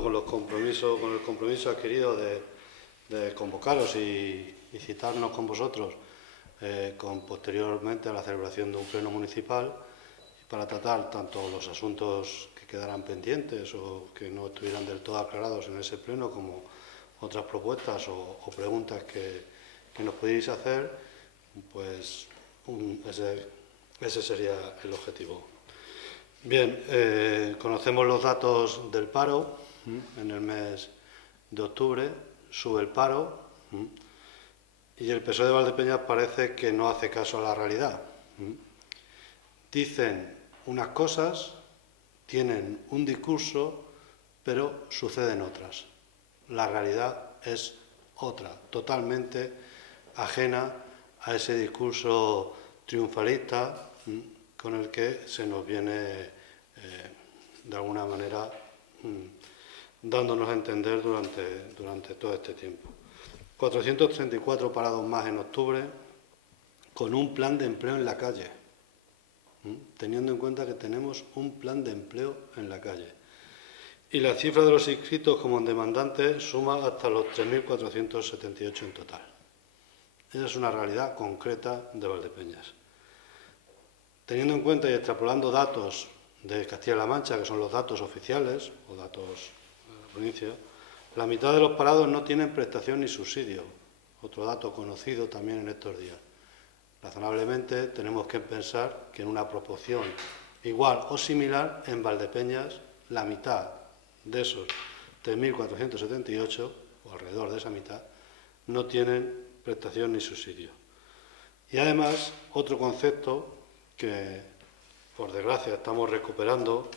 tanto, con el compromiso adquirido de convocaros y citarnos con vosotros posteriormente a la celebración de un pleno municipal para tratar tanto los asuntos que quedaran pendientes o que no estuvieran del todo aclarados en ese pleno, como otras propuestas o preguntas que nos pudierais hacer, pues ese sería el objetivo. Bien, conocemos los datos del paro. En el mes de octubre sube el paro y el PSOE de Valdepeñas parece que no hace caso a la realidad. Dicen unas cosas, tienen un discurso, pero suceden otras. La realidad es otra, totalmente ajena a ese discurso triunfalista con el que se nos viene, de alguna manera, dándonos a entender durante todo este tiempo. 434 parados más en octubre, con un plan de empleo en la calle, teniendo en cuenta que tenemos un plan de empleo en la calle. Y la cifra de los inscritos como demandantes suma hasta los 3.478 en total. Esa es una realidad concreta de Valdepeñas. Teniendo en cuenta y extrapolando datos de Castilla-La Mancha, que son los datos oficiales o datos de la provincia, la mitad de los parados no tienen prestación ni subsidio. Otro dato conocido también en estos días. Razonablemente tenemos que pensar que en una proporción igual o similar, en Valdepeñas, la mitad de esos 3.478, o alrededor de esa mitad, no tienen prestación ni subsidio. Y además, otro concepto que, por desgracia, estamos recuperando,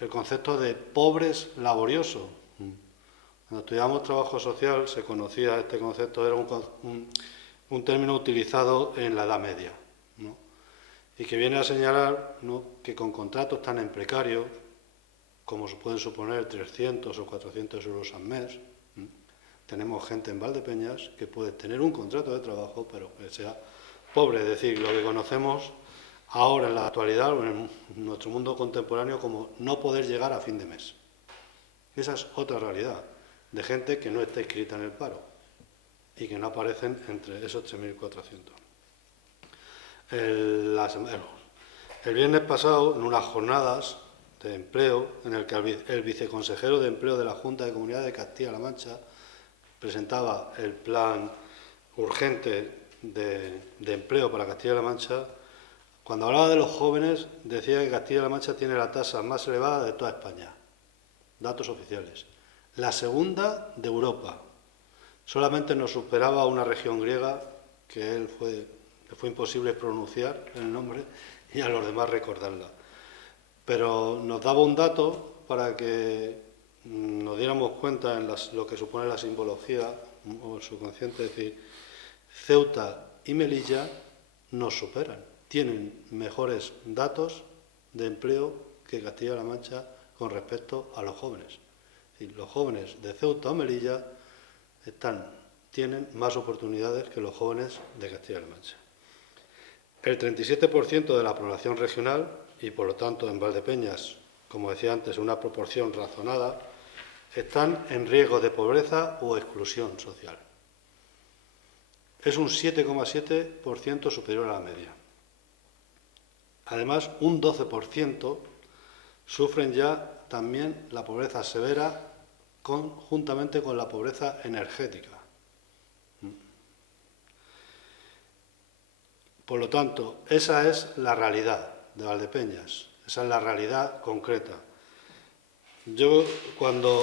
el concepto de pobres laboriosos. Cuando estudiamos trabajo social se conocía este concepto, era un término utilizado en la Edad Media, ¿no? Y que viene a señalar, ¿no?, que con contratos tan en precario, como se pueden suponer 300 o 400 euros al mes, tenemos gente en Valdepeñas que puede tener un contrato de trabajo, pero que sea pobre, es decir, lo que conocemos ahora en la actualidad o en nuestro mundo contemporáneo como no poder llegar a fin de mes. Esa es otra realidad, de gente que no está inscrita en el paro y que no aparecen entre esos 3.400. El viernes pasado, en unas jornadas de empleo, en el que el viceconsejero de Empleo de la Junta de Comunidad de Castilla-La Mancha presentaba el plan urgente de empleo para Castilla-La Mancha, cuando hablaba de los jóvenes decía que Castilla-La Mancha tiene la tasa más elevada de toda España. Datos oficiales. La segunda de Europa. Solamente nos superaba una región griega que le fue imposible pronunciar el nombre y a los demás recordarla. Pero nos daba un dato para que nos diéramos cuenta en lo que supone la simbología o el subconsciente, es decir, Ceuta y Melilla nos superan, tienen mejores datos de empleo que Castilla-La Mancha con respecto a los jóvenes. Es decir, los jóvenes de Ceuta o Melilla tienen más oportunidades que los jóvenes de Castilla-La Mancha. El 37% de la población regional, y por lo tanto en Valdepeñas, como decía antes, una proporción razonada, están en riesgo de pobreza o exclusión social. Es un 7,7% superior a la media. Además, un 12% sufren ya también la pobreza severa juntamente con la pobreza energética. Por lo tanto, esa es la realidad de Valdepeñas, esa es la realidad concreta. Yo, cuando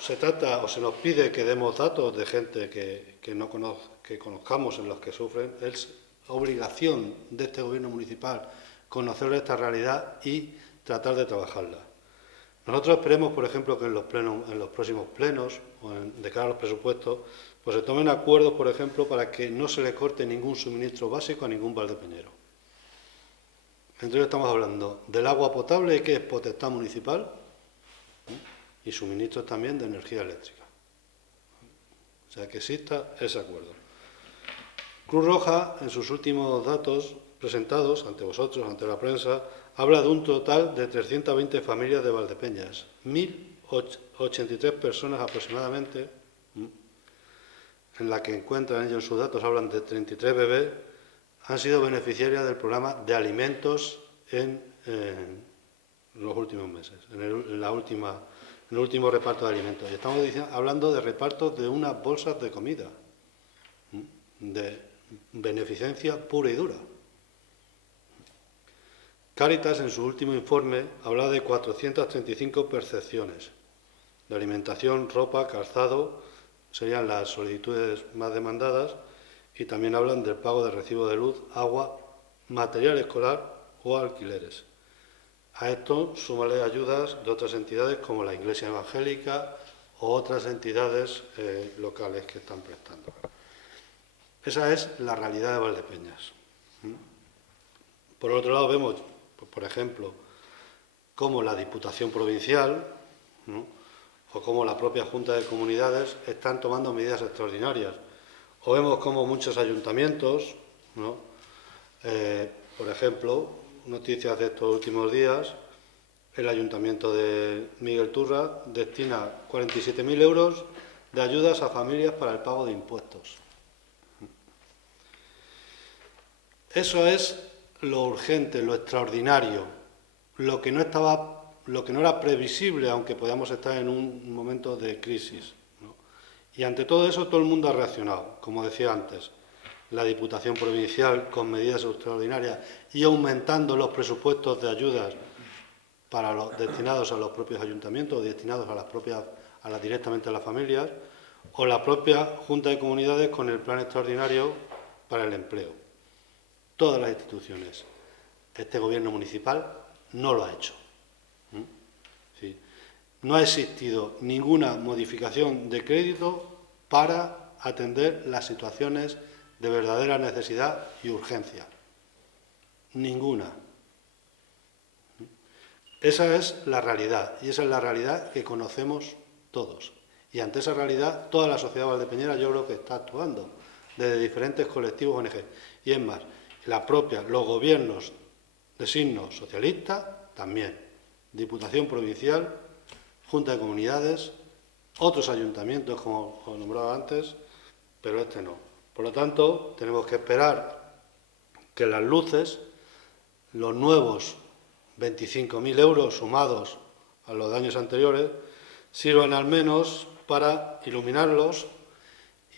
se trata o se nos pide que demos datos de gente que conozcamos en los que sufren, es obligación de este gobierno municipal conocer esta realidad y tratar de trabajarla. Nosotros esperemos, por ejemplo, que en los próximos plenos o de cara a los presupuestos, pues se tomen acuerdos, por ejemplo, para que no se le corte ningún suministro básico a ningún valdepeñero. Entonces estamos hablando del agua potable, que es potestad municipal, y suministros también de energía eléctrica. O sea, que exista ese acuerdo. Cruz Roja, en sus últimos datos presentados ante vosotros, ante la prensa, habla de un total de 320 familias de Valdepeñas, 1.000 83 personas aproximadamente, en la que encuentran ellos en sus datos, hablan de 33 bebés, han sido beneficiarias del programa de alimentos en los últimos meses, en el último reparto de alimentos. Y estamos hablando de repartos de unas bolsas de comida, de beneficencia pura y dura. Cáritas, en su último informe, habla de 435 percepciones de alimentación, ropa, calzado, serían las solicitudes más demandadas, y también hablan del pago de recibo de luz, agua, material escolar o alquileres. A esto súmale ayudas de otras entidades como la Iglesia Evangélica o otras entidades locales que están prestando. Esa es la realidad de Valdepeñas. Por otro lado vemos, por ejemplo, cómo la Diputación Provincial, ¿no?, o cómo la propia Junta de Comunidades están tomando medidas extraordinarias. O vemos cómo muchos ayuntamientos, ¿no?, por ejemplo, noticias de estos últimos días, el Ayuntamiento de Miguel Turra destina 47.000 euros de ayudas a familias para el pago de impuestos. Eso es lo urgente, lo extraordinario, lo que no era previsible, aunque podamos estar en un momento de crisis, ¿no? Y ante todo eso todo el mundo ha reaccionado, como decía antes. La Diputación Provincial con medidas extraordinarias y aumentando los presupuestos de ayudas destinados a los propios ayuntamientos, destinados directamente a las familias, o la propia Junta de Comunidades con el plan extraordinario para el empleo. Todas las instituciones. Este gobierno municipal no lo ha hecho. ¿Sí? No ha existido ninguna modificación de crédito para atender las situaciones de verdadera necesidad y urgencia. Ninguna. Esa es la realidad, y esa es la realidad que conocemos todos. Y ante esa realidad, toda la sociedad valdepeñera yo creo que está actuando, desde diferentes colectivos ONG. Y es más, los gobiernos de signo socialista también. Diputación Provincial, Junta de Comunidades, otros ayuntamientos, como os nombraba antes, pero este no. Por lo tanto, tenemos que esperar que las luces, los nuevos 25.000 euros sumados a los de años anteriores, sirvan al menos para iluminarlos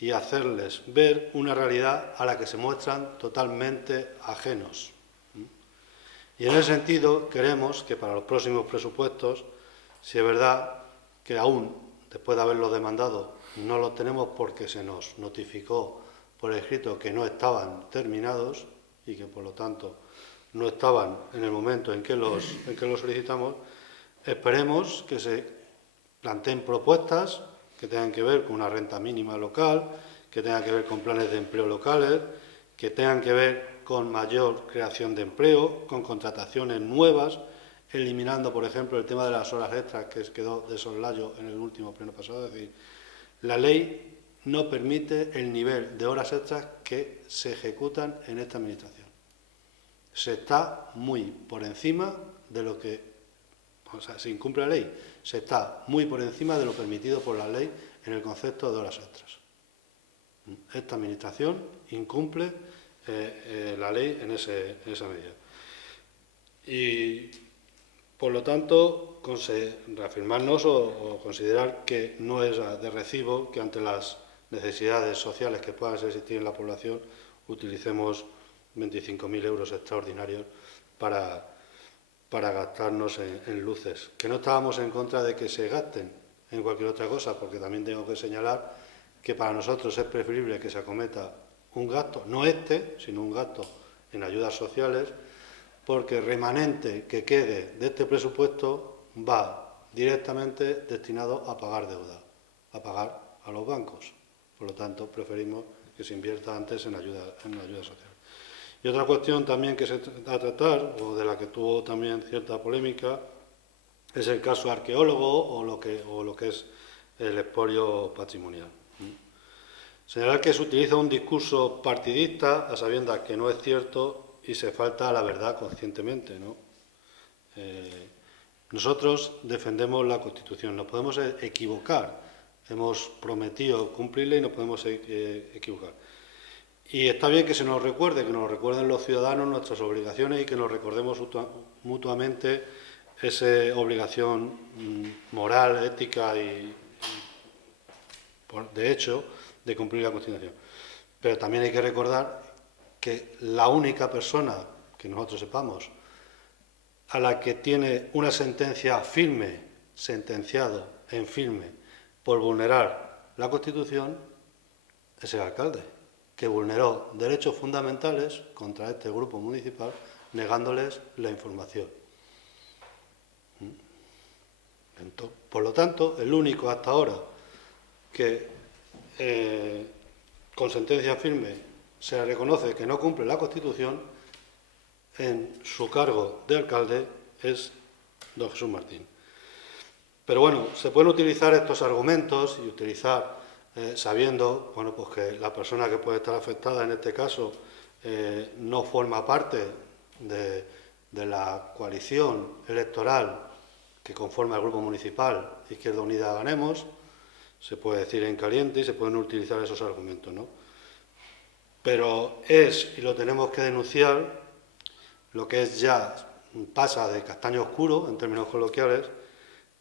y hacerles ver una realidad a la que se muestran totalmente ajenos. Y en ese sentido queremos que para los próximos presupuestos, si es verdad que aún, después de haberlos demandado, no los tenemos porque se nos notificó por escrito que no estaban terminados y que por lo tanto no estaban en el momento en que los solicitamos, esperemos que se planteen propuestas que tengan que ver con una renta mínima local, que tengan que ver con planes de empleo locales, que tengan que ver con mayor creación de empleo, con contrataciones nuevas, eliminando, por ejemplo, el tema de las horas extras que quedó de soslayo en el último pleno pasado. Es decir, la ley no permite el nivel de horas extras que se ejecutan en esta administración. Se está muy por encima de lo que, se incumple la ley, se está muy por encima de lo permitido por la ley en el concepto de horas extras. Esta administración incumple la ley en esa medida. Y, por lo tanto, reafirmarnos o considerar que no es de recibo que ante las necesidades sociales que puedan existir en la población utilicemos 25.000 euros extraordinarios para gastarnos en luces. Que no estábamos en contra de que se gasten en cualquier otra cosa, porque también tengo que señalar que para nosotros es preferible que se acometa un gasto, no sino un gasto en ayudas sociales, porque el remanente que quede de este presupuesto va directamente destinado a pagar deuda, a pagar a los bancos. Por lo tanto, preferimos que se invierta antes en ayuda social. Y otra cuestión también que se va a tratar, o de la que tuvo también cierta polémica, es el caso arqueólogo o lo que es el expolio patrimonial. Señalar que se utiliza un discurso partidista a sabiendas que no es cierto y se falta a la verdad conscientemente, ¿no? Nosotros defendemos la Constitución, nos podemos equivocar, hemos prometido cumplirla y nos podemos equivocar. Y está bien que se nos recuerde, que nos recuerden los ciudadanos nuestras obligaciones y que nos recordemos mutuamente esa obligación moral, ética y de hecho, de cumplir la Constitución. Pero también hay que recordar que la única persona que nosotros sepamos a la que tiene una sentencia firme, sentenciado en firme, por vulnerar la Constitución, es el alcalde, que vulneró derechos fundamentales contra este grupo municipal, negándoles la información. Por lo tanto, el único hasta ahora que con sentencia firme se le reconoce que no cumple la Constitución en su cargo de alcalde es don Jesús Martín. Pero bueno, se pueden utilizar estos argumentos y utilizar sabiendo pues que la persona que puede estar afectada en este caso no forma parte de la coalición electoral que conforma el Grupo Municipal Izquierda Unida Ganemos. Se puede decir en caliente y se pueden utilizar esos argumentos, ¿no? Pero es, y lo tenemos que denunciar, lo que es ya pasa de castaño oscuro, en términos coloquiales,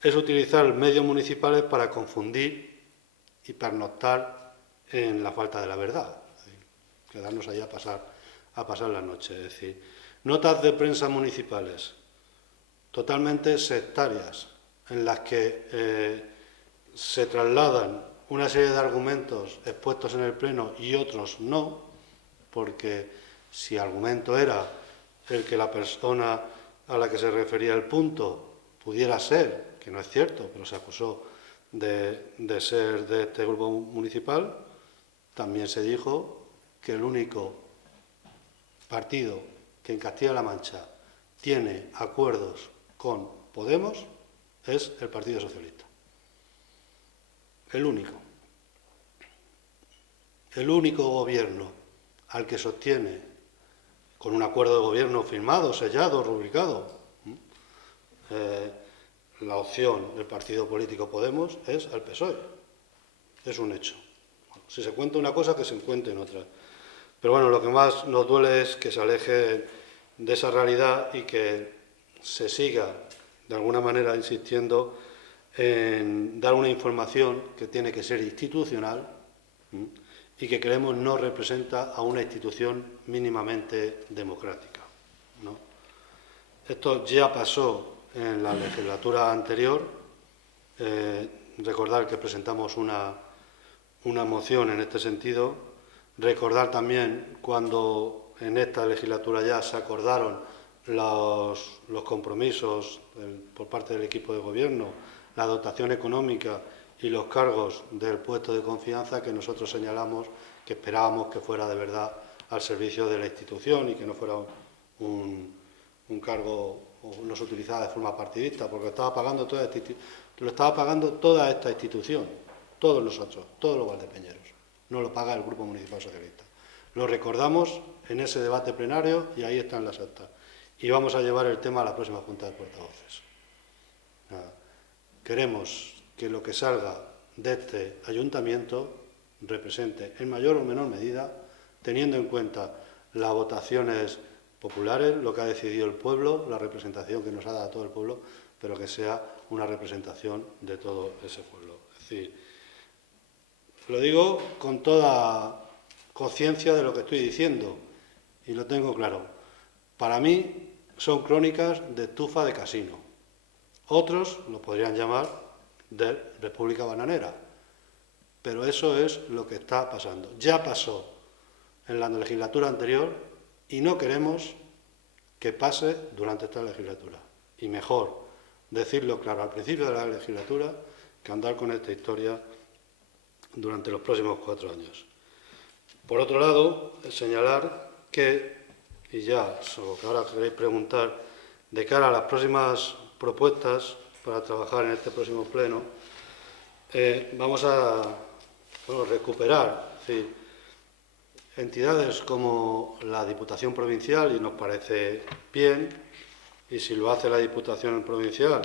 es utilizar medios municipales para confundir y pernoctar en la falta de la verdad. Es decir, quedarnos allá a pasar la noche. Es decir, notas de prensa municipales totalmente sectarias, en las que se trasladan una serie de argumentos expuestos en el Pleno y otros no, porque si argumento era el que la persona a la que se refería el punto pudiera ser, que no es cierto, pero se acusó de ser de este grupo municipal, también se dijo que el único partido que en Castilla-La Mancha tiene acuerdos con Podemos es el Partido Socialista. El único gobierno al que sostiene, con un acuerdo de gobierno firmado, sellado, rubricado, la opción del partido político Podemos es al PSOE. Es un hecho. Si se cuenta una cosa, que se encuentre en otra. Pero bueno, lo que más nos duele es que se aleje de esa realidad y que se siga, de alguna manera, insistiendo en dar una información que tiene que ser institucional y que creemos no representa a una institución mínimamente democrática, ¿no? Esto ya pasó en la legislatura anterior. Recordar que presentamos una moción en este sentido. Recordar también cuando en esta legislatura ya se acordaron los compromisos por parte del equipo de gobierno, la dotación económica y los cargos del puesto de confianza que nosotros señalamos que esperábamos que fuera de verdad al servicio de la institución y que no fuera un cargo o no se utilizaba de forma partidista, porque lo estaba pagando toda esta institución, todos nosotros, todos los valdepeñeros. No lo paga el Grupo Municipal Socialista. Lo recordamos en ese debate plenario y ahí están las actas. Y vamos a llevar el tema a la próxima Junta de Portavoces. Queremos que lo que salga de este ayuntamiento represente en mayor o menor medida, teniendo en cuenta las votaciones populares, lo que ha decidido el pueblo, la representación que nos ha dado todo el pueblo, pero que sea una representación de todo ese pueblo. Es decir, lo digo con toda conciencia de lo que estoy diciendo y lo tengo claro. Para mí son crónicas de estufa de casino. Otros lo podrían llamar de República Bananera, pero eso es lo que está pasando. Ya pasó en la legislatura anterior y no queremos que pase durante esta legislatura. Y mejor decirlo claro al principio de la legislatura que andar con esta historia durante los próximos 4 años. Por otro lado, señalar que, y ya sobre lo que ahora queréis preguntar, de cara a las próximas propuestas para trabajar en este próximo pleno, vamos a recuperar, es decir, entidades como la Diputación Provincial, y nos parece bien, y si lo hace la Diputación Provincial,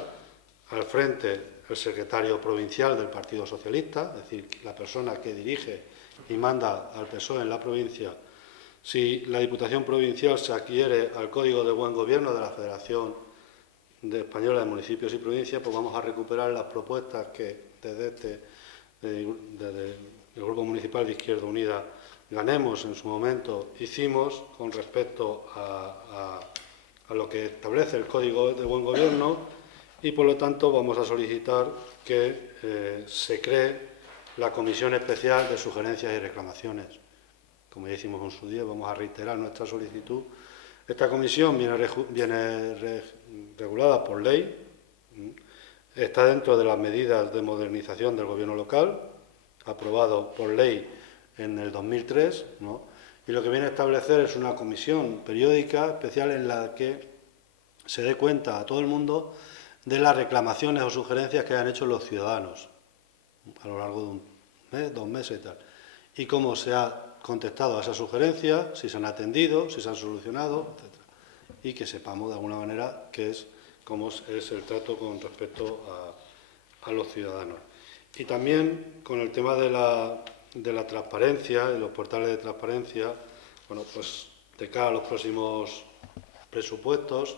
al frente el secretario provincial del Partido Socialista, es decir, la persona que dirige y manda al PSOE en la provincia. Si la Diputación Provincial se adhiere al Código de Buen Gobierno de la Federación Española de Municipios y Provincias, pues vamos a recuperar las propuestas que desde el Grupo Municipal de Izquierda Unida Ganemos en su momento hicimos con respecto a lo que establece el Código de Buen Gobierno, y por lo tanto vamos a solicitar que se cree la Comisión Especial de Sugerencias y Reclamaciones. Como ya hicimos en su día, vamos a reiterar nuestra solicitud. Esta comisión viene regulada por ley, está dentro de las medidas de modernización del gobierno local, aprobado por ley en el 2003, ¿no? Y lo que viene a establecer es una comisión periódica especial en la que se dé cuenta a todo el mundo de las reclamaciones o sugerencias que han hecho los ciudadanos a lo largo de un mes, 2 meses y tal, y cómo se ha contestado a esas sugerencias, si se han atendido, si se han solucionado, etc. Y que sepamos de alguna manera cómo es el trato con respecto a los ciudadanos. Y también con el tema de la transparencia, de los portales de transparencia, bueno, pues de cara a los próximos presupuestos,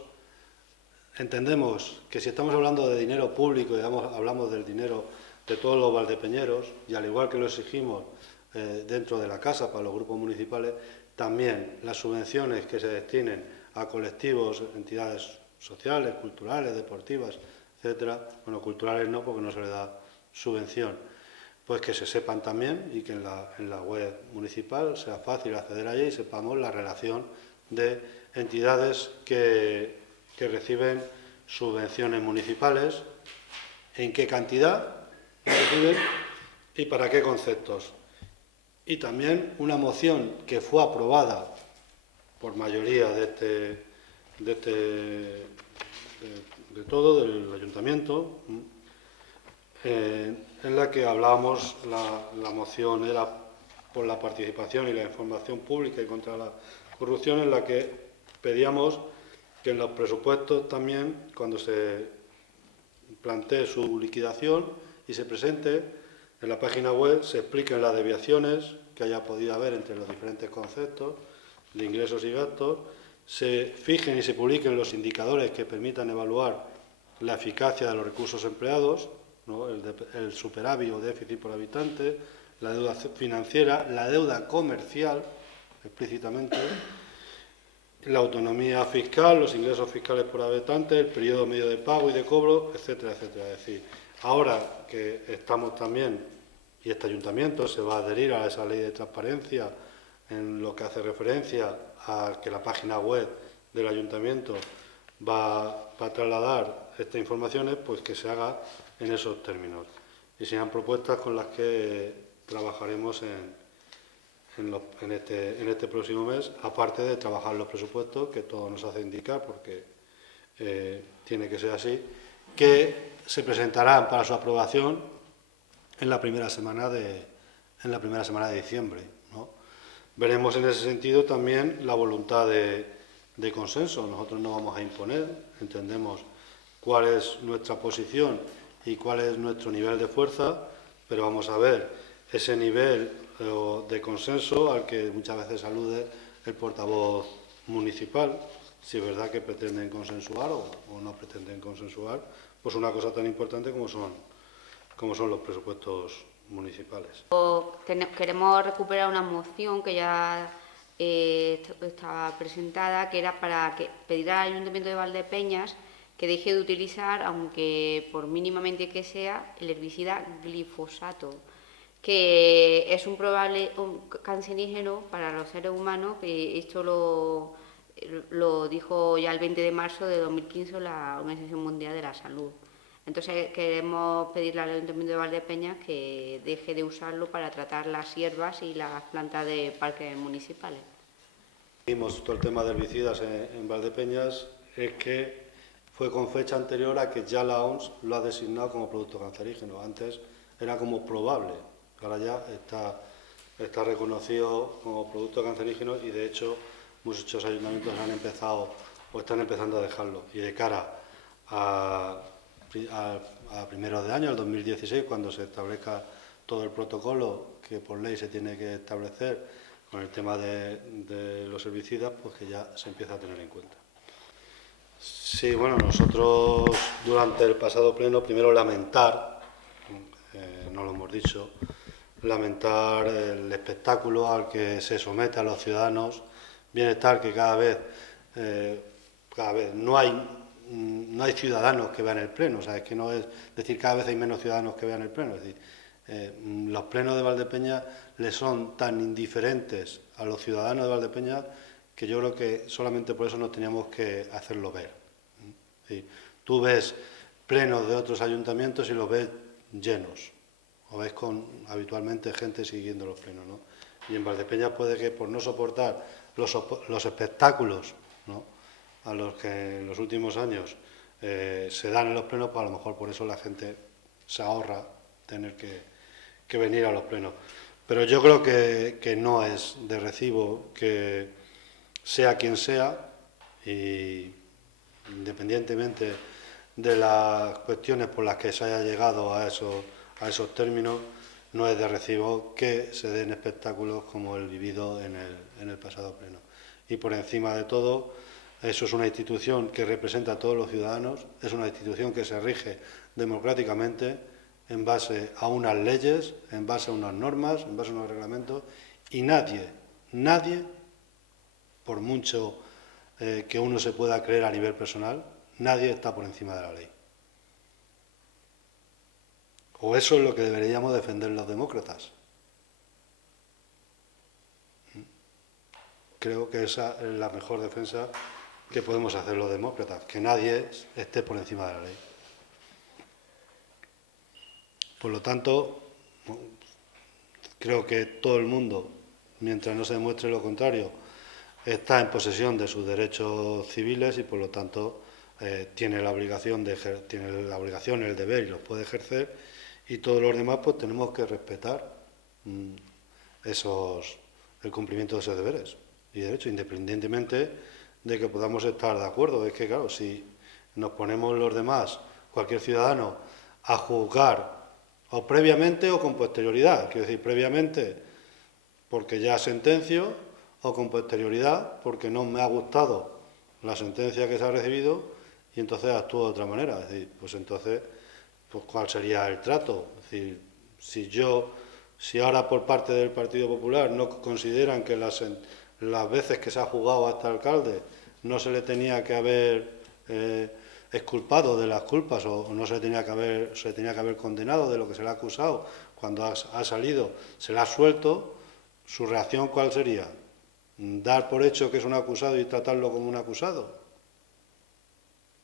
entendemos que si estamos hablando de dinero público y hablamos del dinero de todos los valdepeñeros, y al igual que lo exigimos dentro de la casa para los grupos municipales, también las subvenciones que se destinen a colectivos, entidades sociales, culturales, deportivas, etcétera, bueno, culturales no, porque no se le da subvención, pues que se sepan también y que en la web municipal sea fácil acceder a ella y sepamos la relación de entidades que reciben subvenciones municipales, en qué cantidad reciben y para qué conceptos. Y también una moción que fue aprobada por mayoría del ayuntamiento, en la que hablábamos, la moción era por la participación y la información pública y contra la corrupción, en la que pedíamos que en los presupuestos también, cuando se plantee su liquidación y se presente, en la página web se expliquen las desviaciones que haya podido haber entre los diferentes conceptos de ingresos y gastos, se fijen y se publiquen los indicadores que permitan evaluar la eficacia de los recursos empleados, ¿no? El superávit o déficit por habitante, la deuda financiera, la deuda comercial, explícitamente, la autonomía fiscal, los ingresos fiscales por habitante, el periodo medio de pago y de cobro, etcétera, etcétera. Es decir, ahora que estamos también, y este ayuntamiento se va a adherir a esa ley de transparencia en lo que hace referencia a que la página web del ayuntamiento va a trasladar estas informaciones, pues que se haga en esos términos. Y sean propuestas con las que trabajaremos en este próximo mes, aparte de trabajar los presupuestos, que todo nos hace indicar, porque tiene que ser así, que se presentarán para su aprobación en la primera semana de diciembre, ¿no? Veremos en ese sentido también la voluntad de consenso. Nosotros no vamos a imponer, entendemos cuál es nuestra posición y cuál es nuestro nivel de fuerza, pero vamos a ver ese nivel de consenso al que muchas veces alude el portavoz municipal, si es verdad que pretenden consensuar o no pretenden consensuar, pues una cosa tan importante como son los presupuestos municipales. Queremos recuperar una moción que ya estaba presentada, que era para pedir al Ayuntamiento de Valdepeñas que deje de utilizar, aunque por mínimamente que sea, el herbicida glifosato, que es un probable cancerígeno para los seres humanos, que esto lo dijo ya el 20 de marzo de 2015 la Organización Mundial de la Salud. Entonces queremos pedirle al Ayuntamiento de Valdepeñas que deje de usarlo para tratar las hierbas y las plantas de parques municipales. Vimos todo el tema de herbicidas en Valdepeñas, es que fue con fecha anterior a que ya la OMS lo ha designado como producto cancerígeno. Antes era como probable, ahora ya está reconocido como producto cancerígeno y de hecho muchos ayuntamientos han empezado o están empezando a dejarlo. Y de cara a a primeros de año, al 2016, cuando se establezca todo el protocolo que por ley se tiene que establecer con el tema de los herbicidas, pues que ya se empieza a tener en cuenta. Sí, bueno, nosotros durante el pasado pleno, primero lamentar, no lo hemos dicho, lamentar el espectáculo al que se somete a los ciudadanos, bienestar que cada vez no hay ciudadanos que vean el pleno, o sea, es que no es decir cada vez hay menos ciudadanos que vean el pleno, es decir, los plenos de Valdepeñas les son tan indiferentes a los ciudadanos de Valdepeñas que yo creo que solamente por eso nos teníamos que hacerlo ver. Es decir, tú ves plenos de otros ayuntamientos y los ves llenos, o ves con habitualmente gente siguiendo los plenos, ¿no? Y en Valdepeñas puede que por no soportar los espectáculos, ¿no?, a los que en los últimos años se dan en los plenos, pues a lo mejor por eso la gente se ahorra tener que venir a los plenos. Pero yo creo que no es de recibo que sea quien sea, y independientemente de las cuestiones por las que se haya llegado a esos términos, no es de recibo que se den espectáculos como el vivido en el pasado pleno. Y por encima de todo, eso es una institución que representa a todos los ciudadanos, es una institución que se rige democráticamente en base a unas leyes, en base a unas normas, en base a unos reglamentos, y nadie, por mucho que uno se pueda creer a nivel personal, nadie está por encima de la ley. O eso es lo que deberíamos defender los demócratas. Creo que esa es la mejor defensa que podemos hacer los demócratas, que nadie esté por encima de la ley. Por lo tanto, creo que todo el mundo, mientras no se demuestre lo contrario, está en posesión de sus derechos civiles y, por lo tanto, tiene la obligación, el deber y los puede ejercer, y todos los demás pues tenemos que respetar el cumplimiento de esos deberes y derechos, independientemente de que podamos estar de acuerdo. Es que, claro, si nos ponemos los demás, cualquier ciudadano, a juzgar o previamente o con posterioridad, quiero decir, previamente porque ya sentencio, o con posterioridad porque no me ha gustado la sentencia que se ha recibido y entonces actúo de otra manera. Es decir, pues entonces, pues ¿cuál sería el trato? Es decir, si ahora por parte del Partido Popular no consideran que las veces que se ha juzgado a este alcalde no se le tenía que haber exculpado de las culpas, o no se tenía que haber condenado de lo que se le ha acusado, cuando ha salido se le ha suelto, ¿su reacción cuál sería? ¿Dar por hecho que es un acusado y tratarlo como un acusado?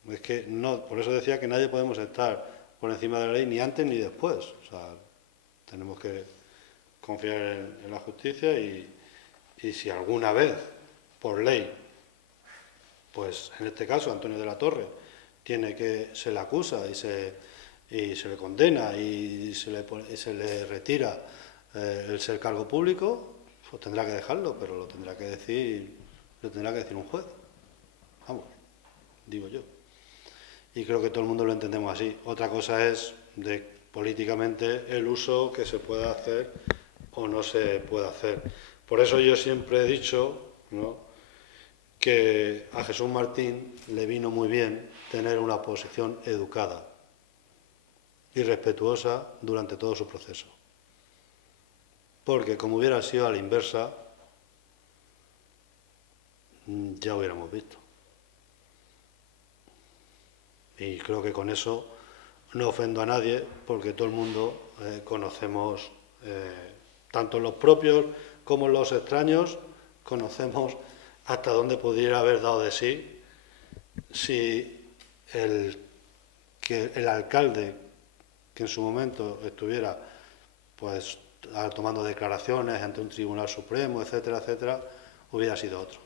Es que no, por eso decía que nadie podemos estar por encima de la ley, ni antes ni después. O sea, tenemos que confiar en la justicia, y si alguna vez, por ley, pues en este caso Antonio de la Torre se le acusa y se le condena y se le retira el ser cargo público, pues tendrá que dejarlo, pero lo tendrá que decir un juez. Vamos, digo yo. Y creo que todo el mundo lo entendemos así. Otra cosa es políticamente el uso que se pueda hacer o no se pueda hacer. Por eso yo siempre he dicho, ¿no?, que a Jesús Martín le vino muy bien tener una posición educada y respetuosa durante todo su proceso. Porque como hubiera sido a la inversa, ya hubiéramos visto. Y creo que con eso no ofendo a nadie, porque todo el mundo conocemos, tanto los propios como los extraños, conocemos hasta dónde pudiera haber dado de sí si el alcalde que en su momento estuviera pues tomando declaraciones ante un tribunal supremo, etcétera, etcétera, hubiera sido otro.